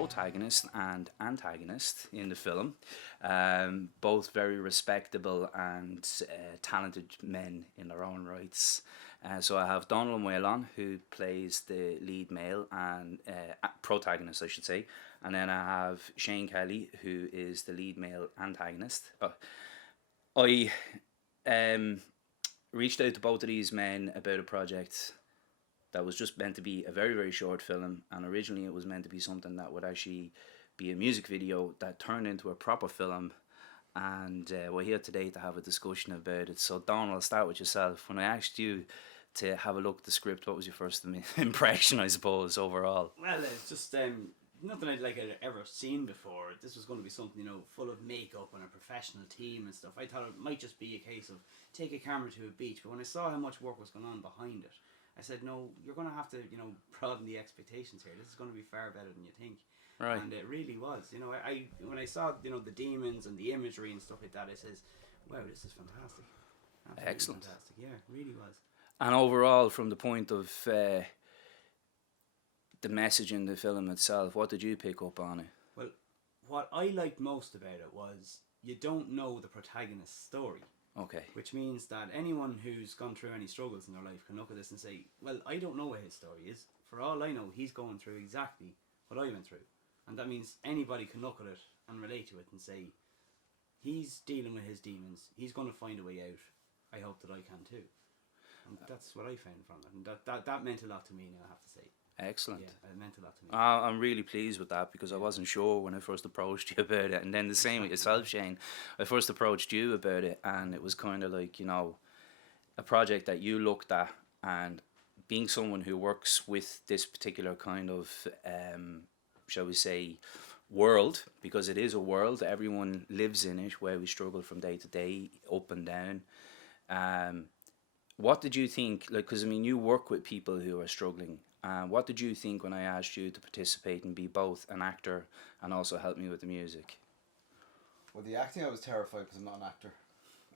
protagonist and antagonist in the film, both very respectable and talented men in their own rights. So I have Dónal Maoláin, who plays the lead male and protagonist, I should say, and then I have Shane Kelly, who is the lead male antagonist. I reached out to both of these men about a project that was just meant to be a very, very short film, and originally it was meant to be something that would actually be a music video that turned into a proper film, and we're here today to have a discussion about it. So Dónal, I'll start with yourself. When I asked you to have a look at the script, what was your first impression, I suppose, overall? Well, it's just nothing I'd ever seen before. This was going to be something, full of makeup and a professional team and stuff. I thought it might just be a case of take a camera to a beach, but when I saw how much work was going on behind it, I said, no, you're going to have to, broaden the expectations here. This is going to be far better than you think. Right. And it really was. When I saw, the demons and the imagery and stuff like that, I says, wow, this is fantastic. Absolutely excellent. Fantastic. Yeah, it really was. And overall, from the point of the message in the film itself, what did you pick up on it? Well, what I liked most about it was you don't know the protagonist's story. Okay. Which means that anyone who's gone through any struggles in their life can look at this and say, well, I don't know what his story is. For all I know, he's going through exactly what I went through. And that means anybody can look at it and relate to it and say, he's dealing with his demons. He's going to find a way out. I hope that I can too. And that's what I found from it. And that meant a lot to me now, I have to say. Excellent. Yeah, it meant a lot to me. I'm really pleased with that, because I wasn't sure when I first approached you about it. And then the same with yourself, Shane. I first approached you about it, and it was kind of like, a project that you looked at, and being someone who works with this particular kind of, shall we say, world, because it is a world, everyone lives in it, where we struggle from day to day, up and down. What did you think, because you work with people who are struggling. What did you think when I asked you to participate and be both an actor and also help me with the music? Well, the acting, I was terrified because I'm not an actor,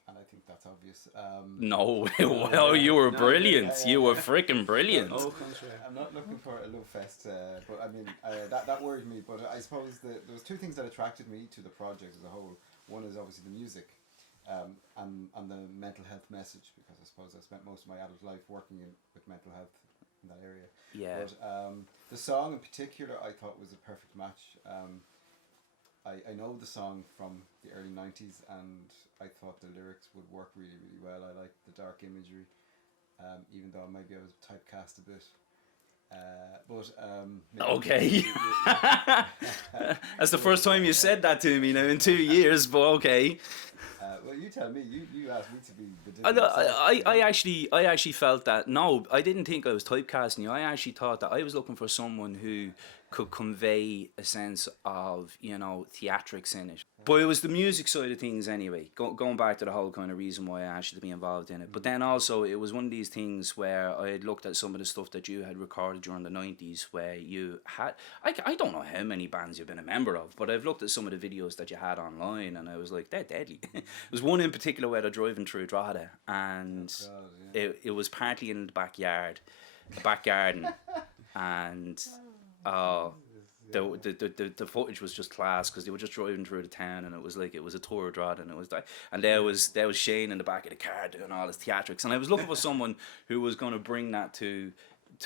and I think that's obvious. No, well, you were brilliant. You were freaking brilliant. I'm not looking for a love fest, but that worried me. But I suppose there was two things that attracted me to the project as a whole. One is obviously the music, and the mental health message, because I suppose I spent most of my adult life working with mental health in that area. Yeah. But the song in particular, I thought was a perfect match. I know the song from the early 90s, and I thought the lyrics would work really, really well. I liked the dark imagery, even though maybe I was typecast a bit. Okay. That's the first time you said that to me now in 2 years, but okay. Well, you tell me. You asked me to be the I actually felt that, no, I didn't think I was typecasting you. I actually thought that I was looking for someone who could convey a sense of, theatrics in it. But it was the music side of things anyway, going back to the whole kind of reason why I asked you to be involved in it. But then also it was one of these things where I had looked at some of the stuff that you had recorded during the 90s, where you had, I don't know how many bands you've been a member of, but I've looked at some of the videos that you had online, and I was like, they're deadly. There's one in particular where they're driving through Drogheda, and it was partly in the backyard, the back garden, and the footage was just class, because they were just driving through the town, and it was like it was a tour of Drogheda, and it was like, and there was Shane in the back of the car doing all his theatrics, and I was looking for someone who was going to bring that to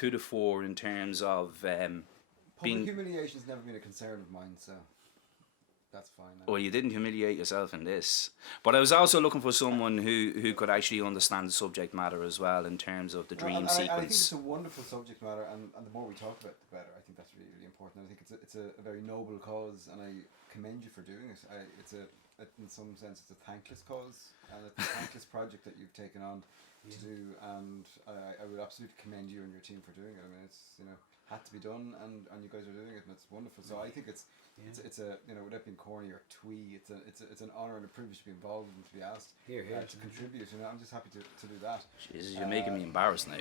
the fore in terms of public humiliation's never been a concern of mine, so that's fine. Well, you didn't humiliate yourself in this. But I was also looking for someone who could actually understand the subject matter as well, in terms of the dream sequence. I think it's a wonderful subject matter, and the more we talk about it, the better. I think that's really, really important. I think it's a very noble cause, and I commend you for doing it. In some sense, it's a thankless cause, and it's a thankless project that you've taken on to do, and I would absolutely commend you and your team for doing it. I mean, it's had to be done, and you guys are doing it, and it's wonderful. So I think it's a without being corny or twee, it's an honour and a privilege to be involved and to be asked to contribute. I'm just happy to do that. Jesus, you're making me embarrassed now.